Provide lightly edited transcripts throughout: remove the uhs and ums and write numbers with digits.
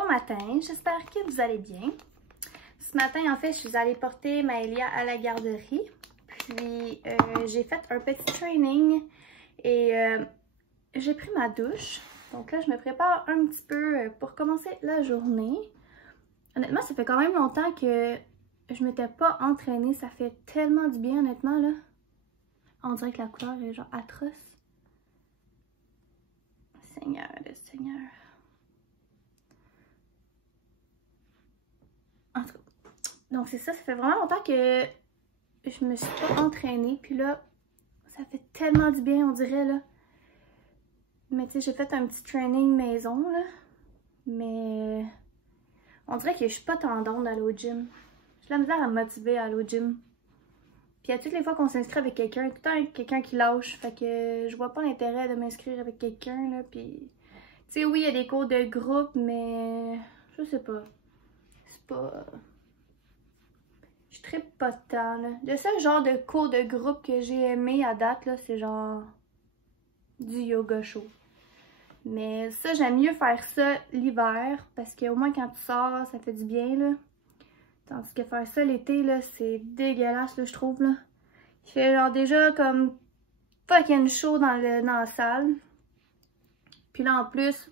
Bon matin, j'espère que vous allez bien. Ce matin, en fait, je suis allée porter Maëlia à la garderie. Puis, j'ai fait un petit training et j'ai pris ma douche. Donc là, je me prépare un petit peu pour commencer la journée. Honnêtement, ça fait quand même longtemps que je m'étais pas entraînée. Ça fait tellement du bien, honnêtement, là. On dirait que la couleur est genre atroce. Seigneur, le Seigneur. En tout cas, donc c'est ça, ça fait vraiment longtemps que je me suis pas entraînée. Puis là, ça fait tellement du bien, on dirait, là. Mais tu sais, j'ai fait un petit training maison, là. Mais on dirait que je suis pas tendance d'aller au gym. J'ai de la misère à me motiver à aller au gym. Puis à toutes les fois qu'on s'inscrit avec quelqu'un, tout le temps quelqu'un qui lâche. Fait que je vois pas l'intérêt de m'inscrire avec quelqu'un, là. Puis, tu sais, oui, il y a des cours de groupe, mais je sais pas. C'est pas... Je trippe pas tant, là. Le seul genre de cours de groupe que j'ai aimé à date, là, c'est genre du yoga chaud. Mais ça, j'aime mieux faire ça l'hiver, parce qu'au moins quand tu sors, ça fait du bien, là. Tandis que faire ça l'été, là, c'est dégueulasse, là, je trouve, là. Il fait genre déjà comme fucking chaud dans la salle. Puis là, en plus,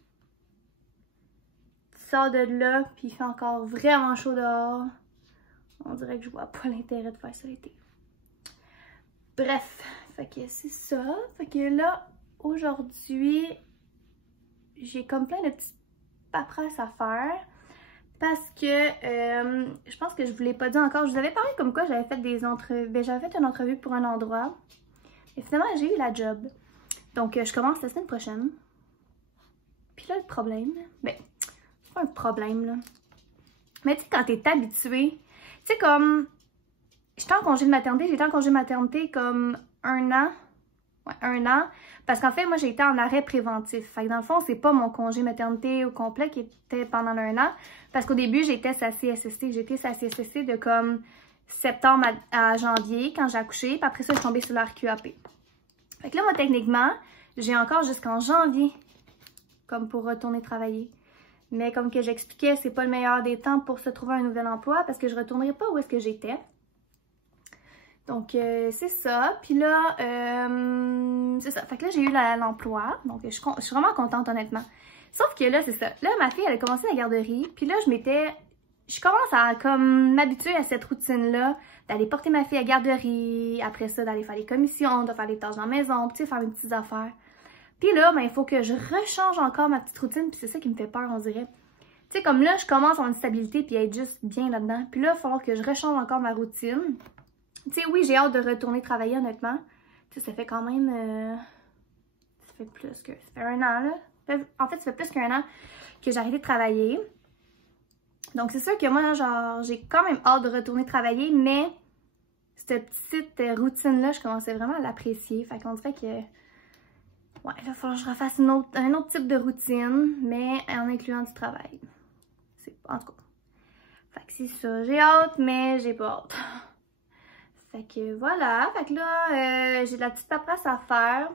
tu sors de là, puis il fait encore vraiment chaud dehors. On dirait que je vois pas l'intérêt de faire ça l'été. Bref, fait que c'est ça. Fait que là, aujourd'hui, j'ai comme plein de petites paperasses à faire. Parce que je pense que je vous l'ai pas dit encore. Je vous avais parlé comme quoi j'avais fait des entrevues. Ben, j'avais fait une entrevue pour un endroit. Et finalement, j'ai eu la job. Donc, je commence la semaine prochaine. Puis là, le problème, ben, c'est pas un problème, là. Mais tu sais, quand t'es habitué, tu sais, comme, j'étais en congé de maternité, j'étais en congé de maternité comme 1 an. Ouais, 1 an. Parce qu'en fait, moi, j'ai été en arrêt préventif. Fait que dans le fond, c'est pas mon congé maternité au complet qui était pendant 1 an. Parce qu'au début, j'étais sa CSST. J'étais sa CSST de comme septembre à janvier quand j'ai accouché. Puis après ça, je suis tombée sur la RQAP. Fait que là, moi, techniquement, j'ai encore jusqu'en janvier comme pour retourner travailler. Mais comme que j'expliquais, c'est pas le meilleur des temps pour se trouver un nouvel emploi parce que je retournerai pas où est-ce que j'étais. Donc, c'est ça. Puis là, c'est ça. Fait que là, j'ai eu l'emploi. Donc, je suis vraiment contente, honnêtement. Sauf que là, c'est ça. Là, ma fille, elle a commencé la garderie. Puis là, je commence à comme m'habituer à cette routine-là, d'aller porter ma fille à la garderie. Après ça, d'aller faire les commissions, de faire les tâches dans la maison, tu sais, faire mes petites affaires. Puis là, ben, il faut que je rechange encore ma petite routine. Puis c'est ça qui me fait peur, on dirait. Tu sais, comme là, je commence en une stabilité puis être juste bien là-dedans. Puis là, il va falloir que je rechange encore ma routine. Tu sais, oui, j'ai hâte de retourner travailler, honnêtement. Tu sais, ça fait quand même... ça fait 1 an, là. En fait, ça fait plus qu'1 an que j'ai arrêté de travailler. Donc, c'est sûr que moi, genre, j'ai quand même hâte de retourner travailler, mais cette petite routine-là, je commençais vraiment à l'apprécier. Fait qu'on dirait que... Ouais, il va falloir que je refasse un autre type de routine, mais en incluant du travail. En tout cas. Fait que c'est ça. J'ai hâte, mais j'ai pas hâte. Fait que voilà. Fait que là, j'ai de la petite paperasse à faire.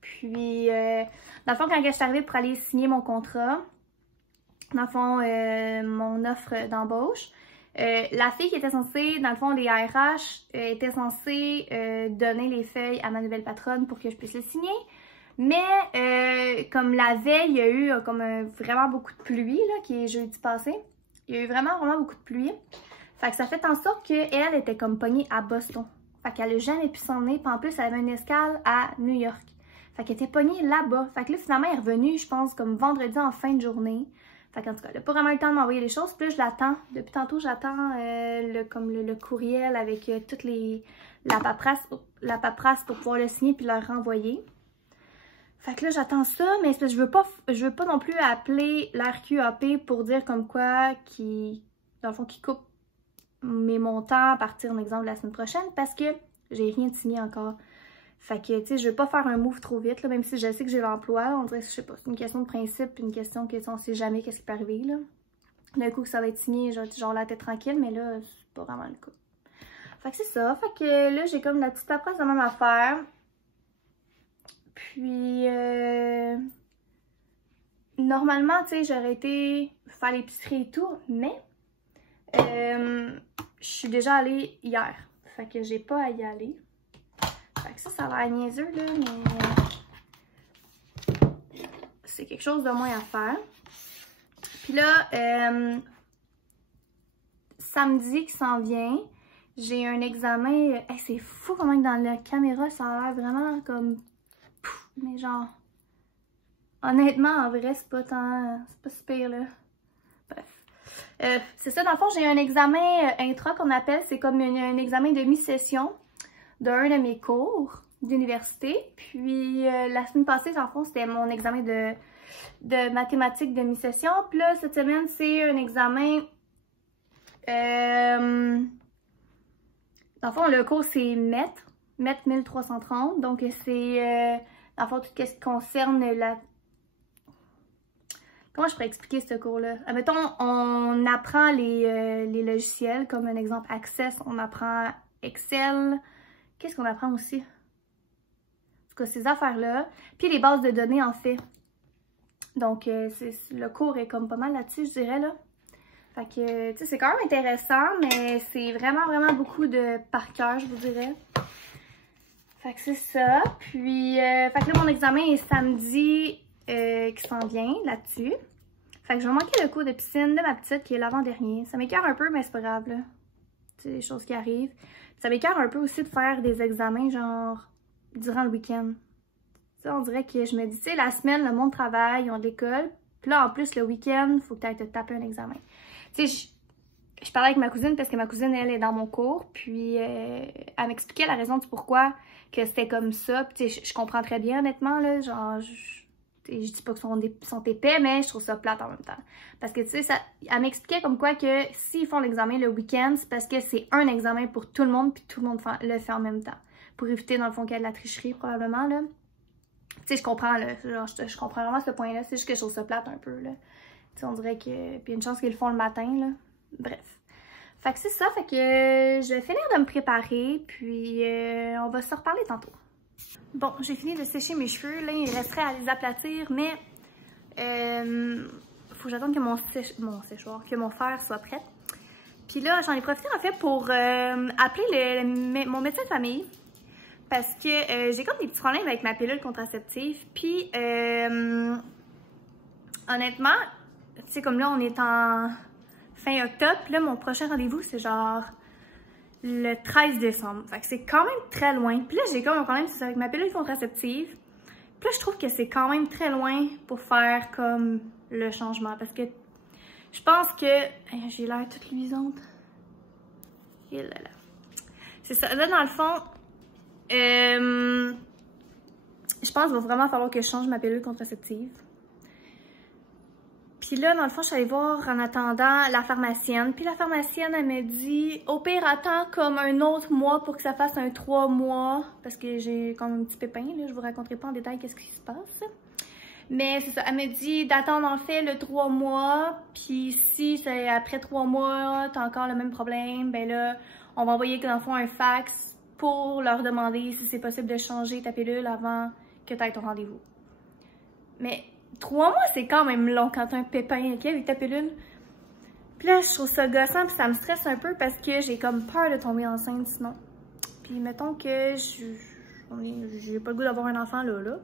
Puis, dans le fond, quand je suis arrivée pour aller signer mon contrat, dans le fond, mon offre d'embauche, la fille qui était censée, dans le fond, les RH, était censée donner les feuilles à ma nouvelle patronne pour que je puisse les signer. Mais comme la veille, il y a eu comme vraiment beaucoup de pluie, là, qui est jeudi passé. Il y a eu vraiment beaucoup de pluie. Fait que ça fait en sorte qu'elle était comme pognée à Boston. Fait qu'elle n'a jamais pu s'en aller. Puis en plus, elle avait une escale à New York. Fait qu'elle était pognée là-bas. Fait que là, finalement, elle est revenue, je pense, comme vendredi en fin de journée. Fait qu'en tout cas, elle n'a pas vraiment eu le temps de m'envoyer les choses. Puis là, je l'attends. Depuis tantôt, j'attends le courriel avec toute la paperasse pour pouvoir le signer puis le renvoyer. Fait que là, j'attends ça, mais je veux pas non plus appeler l'RQAP pour dire comme quoi dans le fond, qui coupe mes montants à partir, par exemple, de la semaine prochaine parce que j'ai rien de signé encore. Fait que, tu sais, je veux pas faire un move trop vite, là, même si je sais que j'ai l'emploi. On dirait, je sais pas, c'est une question de principe, une question que, on sait jamais qu'est-ce qui peut arriver, là. D'un coup, que ça va être signé, genre la tête tranquille, mais là, c'est pas vraiment le cas. Fait que c'est ça. Fait que là, j'ai comme la petite paperasse de même affaire. Puis, normalement, tu sais, j'aurais été faire l'épicerie et tout, mais je suis déjà allée hier. Fait que j'ai pas à y aller. Fait que ça a l'air niaiseux, là, mais c'est quelque chose de moins à faire. Puis là, samedi qui s'en vient, j'ai un examen. Hey, c'est fou comment dans la caméra, ça a l'air vraiment comme... Mais genre... Honnêtement, en vrai, c'est pas tant... C'est pas super, là. Bref. C'est ça, dans le fond, j'ai un examen intra qu'on appelle. C'est comme un examen de mi-session d'un de mes cours d'université. Puis la semaine passée, dans le fond, c'était mon examen de mathématiques de mi-session. Puis là, cette semaine, c'est un examen... Dans le fond, le cours, c'est MET 1330. Donc, c'est, dans le fond, tout ce qui concerne la... Comment je pourrais expliquer ce cours-là? Admettons, on apprend les logiciels, comme un exemple Access, on apprend Excel. Qu'est-ce qu'on apprend aussi? En tout cas, ces affaires-là. Puis les bases de données, en fait. Donc, le cours est comme pas mal là-dessus, je dirais, là. Fait que, tu sais, c'est quand même intéressant, mais c'est vraiment, vraiment beaucoup de par cœur, je vous dirais. Fait que c'est ça. Puis, fait que là, mon examen est samedi qui s'en vient là-dessus. Fait que je vais manquer le cours de piscine de ma petite qui est l'avant-dernier. Ça m'écœure un peu, mais c'est pas grave, là. C'est des choses qui arrivent. Ça m'écœure un peu aussi de faire des examens, genre, durant le week-end. Tu sais, on dirait que je me dis, tu sais, la semaine, le monde travaille, ils ont de l'école. Puis là, en plus, le week-end, il faut que tu ailles te taper un examen. Tu sais, je parlais avec ma cousine parce que ma cousine, elle est dans mon cours. Puis, elle m'expliquait la raison du pourquoi que c'était comme ça. Puis, tu sais, je comprends très bien, honnêtement, là. Genre, je dis pas qu'ils sont épais, mais je trouve ça plate en même temps. Parce que, tu sais, elle m'expliquait comme quoi que s'ils font l'examen le week-end, c'est parce que c'est un examen pour tout le monde, puis tout le monde le fait en même temps. Pour éviter, dans le fond, qu'il y ait de la tricherie, probablement, là. Tu sais, je comprends, là. Genre, je comprends vraiment ce point-là. C'est juste que je trouve ça plate un peu, là. Tu sais, on dirait que... Puis il y a une chance qu'ils le font le matin, là. Bref. Fait que c'est ça. Fait que je vais finir de me préparer. Puis on va se reparler tantôt. Bon, j'ai fini de sécher mes cheveux. Là, il resterait à les aplatir, mais... faut que j'attende que mon séchoir, que mon fer soit prêt. Puis là, j'en ai profité, en fait, pour appeler mon médecin de famille. Parce que j'ai comme des petits problèmes avec ma pilule contraceptive. Puis, honnêtement... Tu sais, comme là, on est en fin octobre. Puis là, mon prochain rendez-vous, c'est genre le 13 décembre. Fait que c'est quand même très loin. Puis là, j'ai comme un problème, c'est avec ma pilule contraceptive. Puis là, je trouve que c'est quand même très loin pour faire comme le changement. Parce que je pense que... J'ai l'air toute luisante. Et là là. C'est ça. Là, dans le fond, je pense qu'il va vraiment falloir que je change ma pilule contraceptive. Puis là, dans le fond, je suis allée voir en attendant la pharmacienne. Puis la pharmacienne, elle m'a dit, au pire, attends comme un autre mois pour que ça fasse un 3 mois. Parce que j'ai comme un petit pépin, là. Je vous raconterai pas en détail qu'est-ce qui se passe. Mais c'est ça, elle m'a dit d'attendre en fait le 3 mois. Puis si après 3 mois, t'as encore le même problème, ben là, on va envoyer dans le fond un fax pour leur demander si c'est possible de changer ta pilule avant que tu aies ton rendez-vous. Mais... 3 mois, c'est quand même long quand t'as un pépin, ok, avec ta pilule. Puis là, je trouve ça gossant, puis ça me stresse un peu parce que j'ai comme peur de tomber enceinte sinon. Puis mettons que j'ai pas le goût d'avoir un enfant là.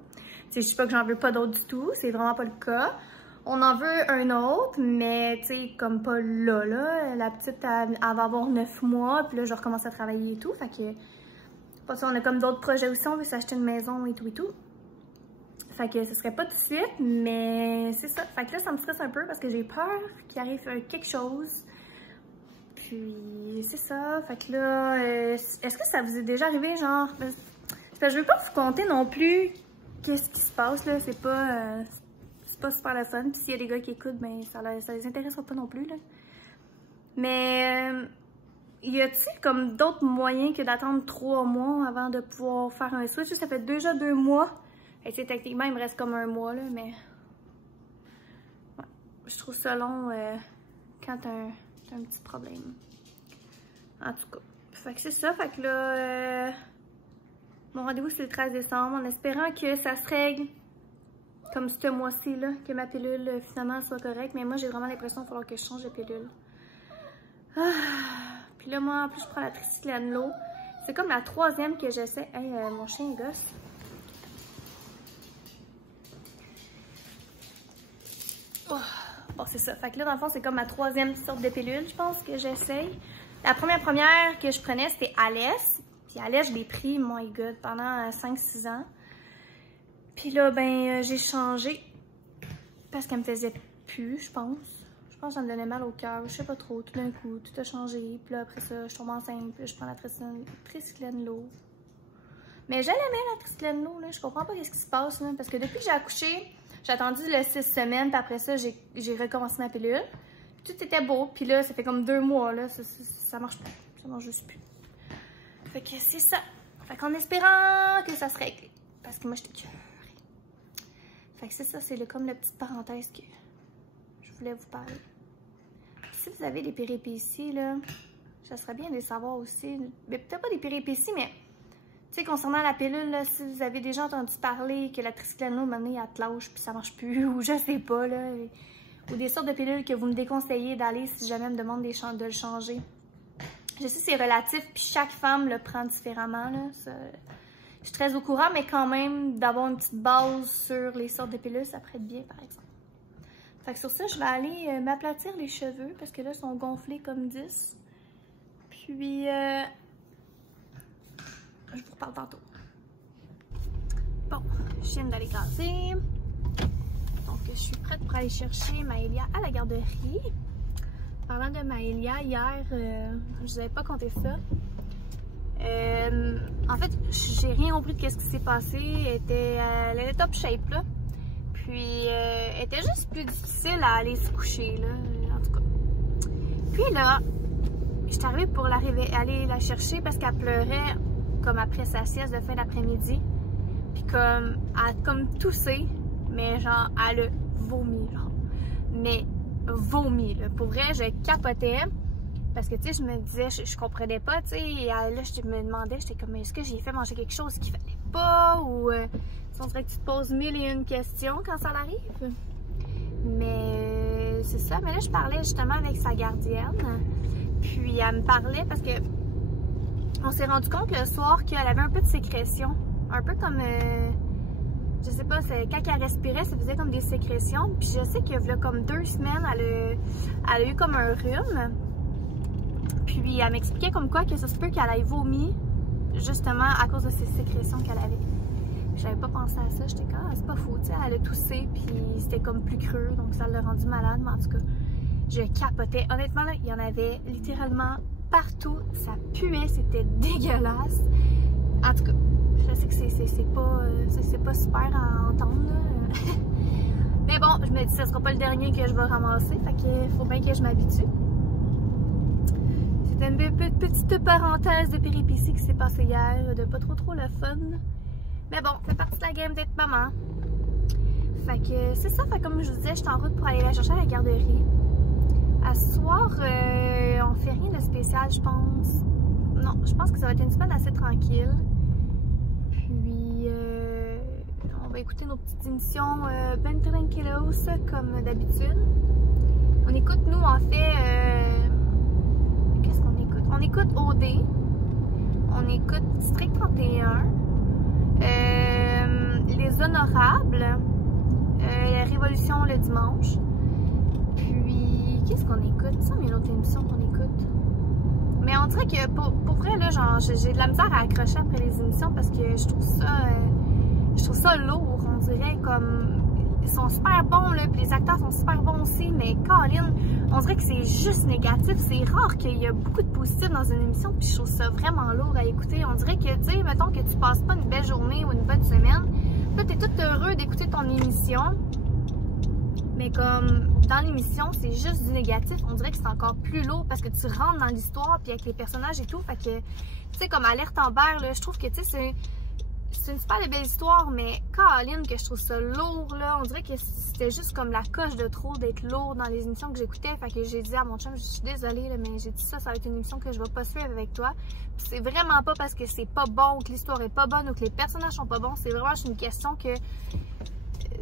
Je dis pas que j'en veux pas d'autre du tout, c'est vraiment pas le cas. On en veut un autre, mais tu sais, comme pas là. La petite, elle va avoir 9 mois, puis là, je recommence à travailler et tout. Fait que, on a comme d'autres projets aussi, on veut s'acheter une maison et tout et tout. Fait que ce serait pas tout de suite, mais c'est ça. Fait que là, ça me stresse un peu parce que j'ai peur qu'il arrive quelque chose. Puis, c'est ça. Fait que là, est-ce que ça vous est déjà arrivé, genre... Parce que je veux pas vous conter non plus qu'est-ce qui se passe, là. C'est pas super le fun. Puis s'il y a des gars qui écoutent, ben ça les intéressera pas non plus, là. Mais... y a-t-il comme d'autres moyens que d'attendre 3 mois avant de pouvoir faire un switch? Ça fait déjà 2 mois. Et tu sais, techniquement, il me reste comme 1 mois, là, mais... Ouais, je trouve ça long quand t'as un petit problème. En tout cas. Fait que c'est ça. Fait que là... mon rendez-vous, c'est le 13 décembre, en espérant que ça se règle comme ce mois-ci, là, que ma pilule finalement soit correcte. Mais moi, j'ai vraiment l'impression qu'il va falloir que je change de pilule. Ah. Puis là, moi, en plus, je prends la tricyclane l'eau. C'est comme la 3e que j'essaie. Hey, mon chien gosse. Oh. Bon, c'est ça. Fait que là, dans le fond, c'est comme ma 3e sorte de pilule, je pense, que j'essaye. La première que je prenais, c'était Alès. Puis Alès, je l'ai pris, my God, pendant 5-6 ans. Puis là, ben, j'ai changé parce qu'elle me faisait plus, je pense. Je pense que ça me donnait mal au cœur, je sais pas trop. Tout d'un coup, tout a changé. Puis là, après ça, je tombe enceinte, puis là, je prends la tricyclane l'eau. Mais j'aimais la tricyclane l'eau, là. Je comprends pas ce qui se passe, là. Parce que depuis que j'ai accouché, j'ai attendu le 6 semaines, puis après ça, j'ai recommencé ma pilule. Tout était beau, puis là, ça fait comme 2 mois, là. Ça marche pas. Ça marche juste plus. Fait que c'est ça. Fait qu'en espérant que ça se règle. Parce que moi, j'étais curée. Fait que c'est ça, c'est comme la petite parenthèse que je voulais vous parler. Si vous avez des péripéties, là, ça serait bien de les savoir aussi. Mais peut-être pas des péripéties, mais tu sais, concernant la pilule, là, si vous avez déjà entendu parler que la tricyclane, maintenant, elle te lâche puis ça marche plus, ou je sais pas, là. Ou des sortes de pilules que vous me déconseillez d'aller si jamais elle me demande de le changer. Je sais que c'est relatif, puis chaque femme le prend différemment, là. Ça, je suis très au courant, mais quand même, d'avoir une petite base sur les sortes de pilules, ça prête bien, par exemple. Fait que sur ça, je vais aller m'aplatir les cheveux, parce que là, ils sont gonflés comme 10. Puis, je vous reparle tantôt. Bon, je viens d'aller casser. Donc, je suis prête pour aller chercher Maëlia à la garderie. Parlant de Maëlia, hier, je vous avais pas compté ça. En fait, j'ai rien compris de ce qui s'est passé. Elle était top shape, là. Puis, elle était juste plus difficile à aller se coucher, là, en tout cas. Puis là, je suis arrivée pour aller la chercher parce qu'elle pleurait comme après sa sieste de fin d'après-midi. Puis comme, elle a comme toussé, mais genre, elle a vomi, genre. Mais vomi, là. Pour vrai, je capotais. Parce que, tu sais, je me disais, je comprenais pas, tu sais. Là, je me demandais, j'étais comme, est-ce que j'ai fait manger quelque chose qu'il fallait pas? Ou, on dirait que tu te poses 1001 questions quand ça arrive. Mais, c'est ça. Mais là, je parlais justement avec sa gardienne. Puis, elle me parlait parce que on s'est rendu compte le soir qu'elle avait un peu de sécrétion. Un peu comme, je sais pas, quand elle respirait, ça faisait comme des sécrétions. Puis je sais qu'il y a comme 2 semaines, elle a eu comme un rhume. Puis elle m'expliquait comme quoi que ça se peut qu'elle ait vomi, justement à cause de ces sécrétions qu'elle avait. J'avais pas pensé à ça, j'étais comme, ah, c'est pas fou, tu sais, elle a toussé, puis c'était comme plus creux, donc ça l'a rendu malade, mais en tout cas, je capotais. Honnêtement, là, il y en avait littéralement partout, ça puait, c'était dégueulasse. En tout cas, je sais que c'est pas super à entendre, là. Mais bon, je me dis, ça sera pas le dernier que je vais ramasser, fait qu'il faut bien que je m'habitue. C'était une petite parenthèse de péripéties qui s'est passée hier, de pas trop le fun. Mais bon, c'est partie de la game d'être maman. Fait que c'est ça, fait comme je vous disais, je suis en route pour aller la chercher à la garderie. À ce soir, on fait rien de spécial, je pense. Non, je pense que ça va être une semaine assez tranquille. Puis, on va écouter nos petites émissions ben tranquillos, comme d'habitude. On écoute, nous, en fait, qu'est-ce qu'on écoute? On écoute OD. On écoute District 31. Les Honorables. Révolution le dimanche. Puis, qu'est-ce qu'on écoute? Ça, mais une autre émission qu'on écoute. Mais on dirait que, pour vrai, là, genre, j'ai de la misère à accrocher après les émissions parce que je trouve ça lourd. On dirait comme, ils sont super bons, là, puis les acteurs sont super bons aussi, mais Colin, on dirait que c'est juste négatif. C'est rare qu'il y a beaucoup de positif dans une émission, puis je trouve ça vraiment lourd à écouter. On dirait que, tu sais, mettons que tu passes pas une belle journée ou une bonne semaine, là, t'es tout heureux d'écouter ton émission, mais comme dans l'émission, c'est juste du négatif. On dirait que c'est encore plus lourd parce que tu rentres dans l'histoire puis avec les personnages et tout. Fait que, tu sais, comme Alerte Amber, là, je trouve que, tu sais, c'est une super belle histoire, mais Caroline, que je trouve ça lourd, là. On dirait que c'était juste comme la coche de trop d'être lourd dans les émissions que j'écoutais. Fait que j'ai dit à mon chum, je suis désolée, là, mais j'ai dit ça va être une émission que je vais pas suivre avec toi. C'est vraiment pas parce que c'est pas bon ou que l'histoire est pas bonne ou que les personnages sont pas bons. C'est vraiment juste une question que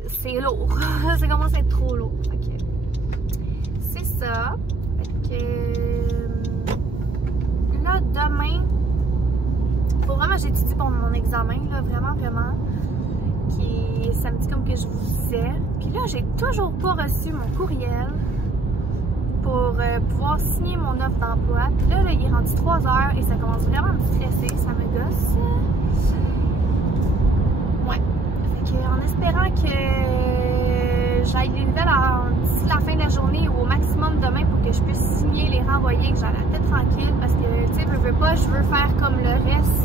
c'est lourd. Ça commence à être trop lourd. Okay. C'est ça. Fait que là, demain, faut vraiment j'étudie pour mon examen, là, vraiment. Qui est samedi comme que je vous disais. Puis là, j'ai toujours pas reçu mon courriel pour pouvoir signer mon offre d'emploi. Puis là, il est rendu 3 h et ça commence vraiment à me stresser, ça me gosse. Ouais. Fait que, en espérant que j'aille les nouvelles d'ici la fin de la journée ou au maximum demain pour que je puisse signer, les renvoyer, que j'ai la tête tranquille parce que, tu sais, je veux pas, je veux faire comme le reste.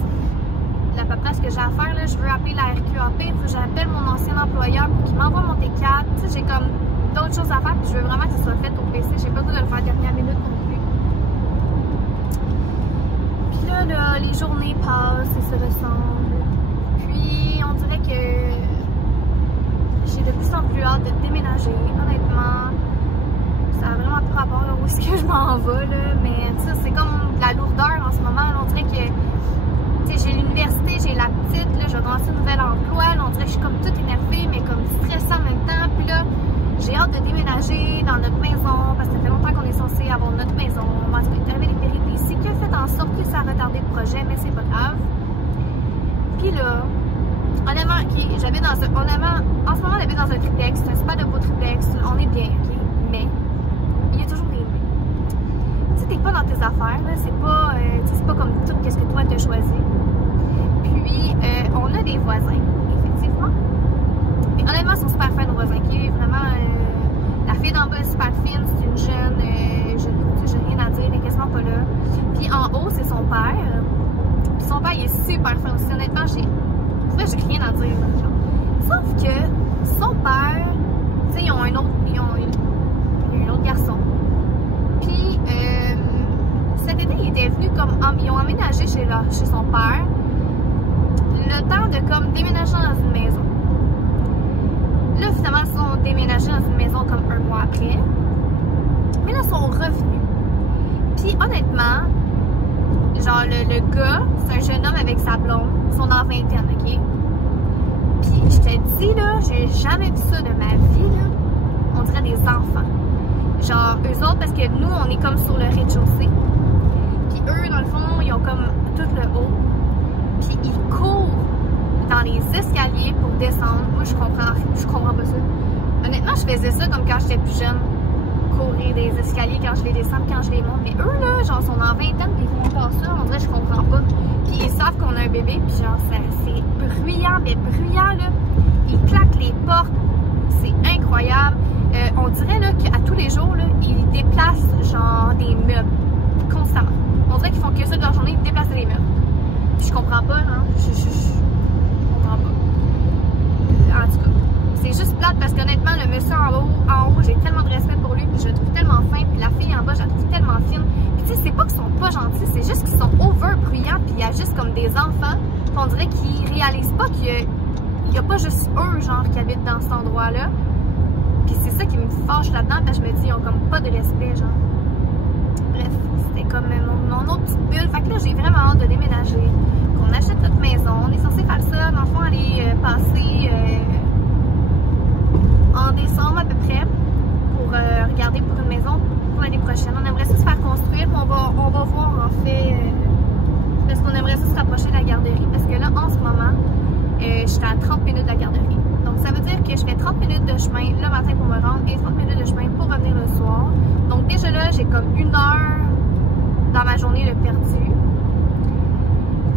À peu près ce que j'ai à faire, là, je veux appeler la RQAP, il faut que j'appelle mon ancien employeur pour qu'il m'envoie mon T4. Tu sais, j'ai comme d'autres choses à faire, puis je veux vraiment que ça soit fait au PC. J'ai pas besoin de le faire dernière minute non plus. Puis là, les journées passent et se ressemblent. Puis on dirait que j'ai de plus en plus hâte de déménager. Honnêtement, ça a vraiment plus rapport là, où est-ce que je m'en vais, là. Mais ça, c'est comme de la lourdeur en ce moment. Là, on dirait que j'ai l'université, j'ai la petite, là, je vais commencer un nouvel emploi, là, on dirait que je suis comme toute énervée, mais comme stressée en même temps. Puis là, j'ai hâte de déménager dans notre maison, parce que ça fait longtemps qu'on est censé avoir notre maison. En tout cas, il est arrivé des péripéties qui ont fait en sorte que ça a retardé le projet, mais c'est pas grave. Puis là, honnêtement, j'habite dans un, en ce moment, j'habite dans un triplex, c'est pas de beau triplex, on est bien, ok, mais il y a toujours des mais. Tu sais, t'es pas dans tes affaires, là, c'est pas comme tout ce que toi t'as choisi. Puis, on a des voisins, effectivement. Mais honnêtement, ils sont super fans, nos voisins. Okay? Vraiment, la fille d'en bas est super fine, c'est une jeune, j'ai rien à dire, elle est quasiment pas là. Puis en haut, c'est son père. Puis son père, il est super fin aussi. Honnêtement, j'ai rien à dire. Sauf que son père, tu sais, ils ont un autre garçon. Puis, cet été, il était venu comme, ils ont emménagé chez son père. Le temps de comme déménager dans une maison. Là, finalement, ils sont déménagés dans une maison comme 1 mois après. Mais là, ils sont revenus. Puis honnêtement, genre le gars, c'est un jeune homme avec sa blonde. Ils sont dans la vingtaine, ok? Puis je te dis là, j'ai jamais vu ça de ma vie, là. On dirait des enfants. Genre, eux autres, parce que nous, on est comme sur le rez-de-chaussée. Puis eux, dans le fond, ils ont comme tout le haut. Puis ils courent dans les escaliers pour descendre. Moi, je comprends pas ça. Honnêtement, je faisais ça comme quand j'étais plus jeune. Courir des escaliers quand je les descends, quand je les monte. Mais eux, là, genre, sont en vingtaine, puis ils font pas ça. On dirait que je comprends pas. Puis ils savent qu'on a un bébé, puis genre, c'est bruyant, mais bruyant, là. Ils claquent les portes. C'est incroyable. On dirait, là, qu'à tous les jours, là, ils déplacent, genre, des meubles. Constamment. On dirait qu'ils font que ça de leur journée, ils déplacent des meubles. Je comprends pas, hein. Je comprends pas. En tout cas, c'est juste plate parce qu'honnêtement, le monsieur en haut, j'ai tellement de respect pour lui, puis je le trouve tellement fin, puis la fille en bas, je la trouve tellement fine. Puis tu sais, c'est pas qu'ils sont pas gentils, c'est juste qu'ils sont over bruyants, puis il y a juste comme des enfants, puis on dirait qu'ils réalisent pas qu'il y a pas juste eux, genre, qui habitent dans cet endroit-là. Puis c'est ça qui me fâche là-dedans, parce que je me dis, ils ont comme pas de respect, genre. Bref, c'était comme mon autre petite bulle. Fait que là, j'ai vraiment hâte de déménager, qu'on achète notre maison. On est censé faire ça, dans le fond, aller passer en décembre à peu près pour regarder pour une maison pour l'année prochaine. On aimerait ça se faire construire, on va voir en fait, parce qu'on aimerait ça se rapprocher de la garderie, parce que là, en ce moment, je suis à 30 minutes de la garderie. Donc ça veut dire que je fais 30 minutes de chemin le matin pour me rendre et 30 minutes de chemin pour revenir le soir. Donc déjà là, j'ai comme 1 heure dans ma journée de perdu.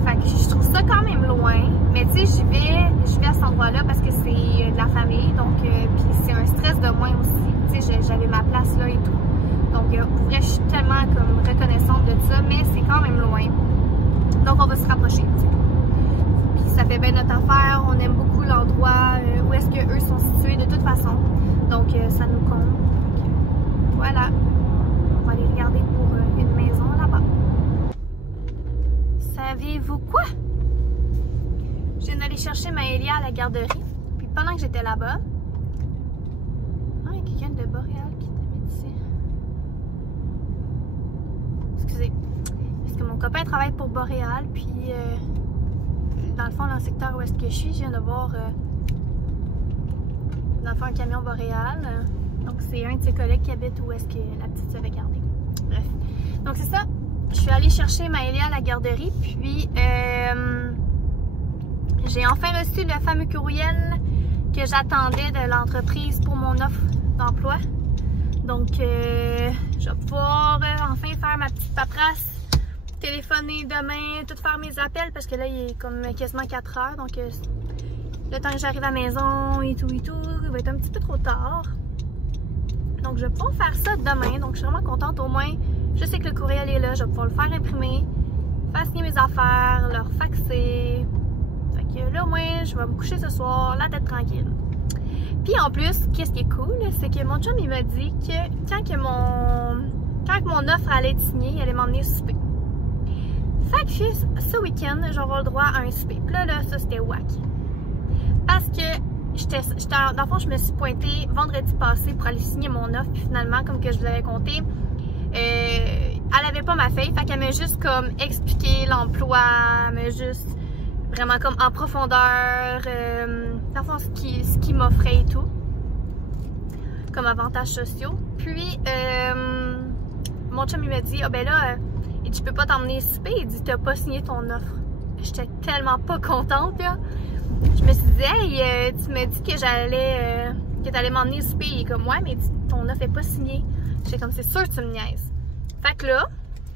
Fait que je trouve ça quand même loin. Mais tu sais, je vais à cet endroit-là parce que c'est de la famille. Donc, puis c'est un stress de moins aussi. Tu sais, j'avais ma place là et tout. Donc, pour vrai, je suis tellement comme reconnaissante de ça. Mais c'est quand même loin. Donc, on va se rapprocher. Puis ça fait bien notre affaire. On aime beaucoup l'endroit où est-ce qu'eux sont situés de toute façon. Donc, ça nous compte. Donc, voilà. On va aller regarder pour une maison là-bas. Savez-vous quoi? Je viens d'aller chercher Maëlia à la garderie. Puis pendant que j'étais là-bas, il y a quelqu'un de Boréal qui t'habite ici. Excusez. Parce que mon copain travaille pour Boréal. Puis dans le fond, dans le secteur où est-ce que je suis, je viens de voir dans le fond, un camion boréal. Donc c'est un de ses collègues qui habite où est-ce que la petite s'avait gardée. Bref. Donc c'est ça. Je suis allée chercher Maëlia à la garderie, puis j'ai enfin reçu le fameux courriel que j'attendais de l'entreprise pour mon offre d'emploi. Donc je vais pouvoir enfin faire ma petite paperasse, téléphoner demain, tout faire mes appels parce que là il est comme quasiment 4 heures. Donc le temps que j'arrive à la maison et tout, il va être un petit peu trop tard. Donc je vais pouvoir faire ça demain. Donc je suis vraiment contente. Au moins, je sais que le courriel est là. Je vais pouvoir le faire imprimer, faire signer mes affaires, leur faxer. Fait que là au moins, je vais me coucher ce soir, la tête tranquille. Puis en plus, qu'est-ce qui est cool, c'est que mon chum il m'a dit que quand mon offre allait être signée, il allait m'emmener souper. Fait que ce week-end, j'aurai le droit à un souper. Puis là, ça c'était wack. Parce que dans le fond, je me suis pointée vendredi passé pour aller signer mon offre. Puis finalement, comme que je vous l'avais compté, elle avait pas ma feuille. Fait qu'elle m'a juste comme expliqué l'emploi, elle m'a juste vraiment comme en profondeur, dans le fond, ce qui m'offrait et tout, comme avantages sociaux. Puis, mon chum il m'a dit, ah ben là, je peux pas t'emmener souper. Il dit, t'as pas signé ton offre. J'étais tellement pas contente, là. Je me suis dit, hey, tu m'as dit que que t'allais m'emmener souper. Il est comme, ouais, mais ton offre est pas signée. J'étais comme, c'est sûr que tu me niaises. Fait que là,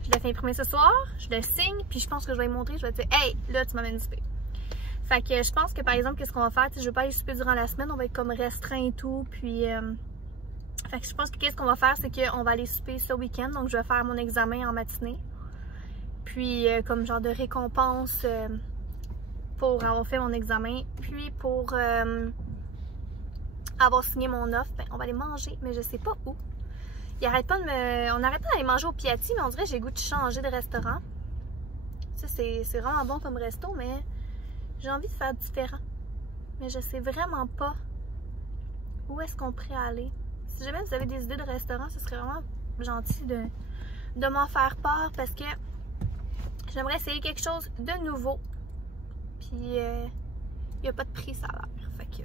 je l'ai fait imprimer ce soir, je le signe, puis je pense que je vais lui montrer, je vais dire, hey, là, tu m'amènes souper. Fait que je pense que par exemple, qu'est-ce qu'on va faire? Je veux pas aller souper durant la semaine, on va être comme restreint et tout, puis fait que je pense que qu'est-ce qu'on va faire, c'est qu'on va aller souper ce week-end, donc je vais faire mon examen en matinée. Puis comme genre de récompense pour avoir fait mon examen, puis pour avoir signé mon offre, ben, on va aller manger, mais je sais pas où. On n'arrête pas d'aller manger au Piatti, mais on dirait que j'ai le goût de changer de restaurant. Ça, c'est vraiment bon comme resto, mais j'ai envie de faire différent. Mais je sais vraiment pas où est-ce qu'on pourrait aller. Si jamais vous avez des idées de restaurant, ce serait vraiment gentil de m'en faire part parce que j'aimerais essayer quelque chose de nouveau. Puis, il n'y a pas de prix, ça a l'air. Fait que,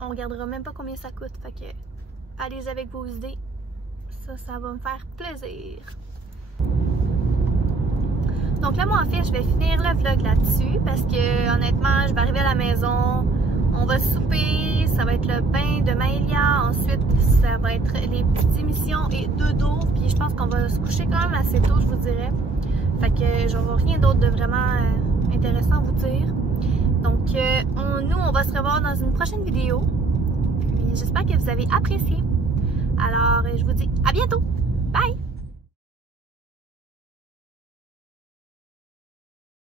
on regardera même pas combien ça coûte. Fait que, allez avec vos idées. Ça va me faire plaisir. Donc là, moi, en fait, je vais finir le vlog là-dessus parce que, honnêtement, je vais arriver à la maison, on va souper, ça va être le bain de Maëlia, ensuite, ça va être les petites émissions et dodo, puis je pense qu'on va se coucher quand même assez tôt, je vous dirais. Fait que, j'aurai rien d'autre de vraiment intéressant à vous dire. Donc, nous, on va se revoir dans une prochaine vidéo. Puis, j'espère que vous avez apprécié. Alors, je vous dis à bientôt!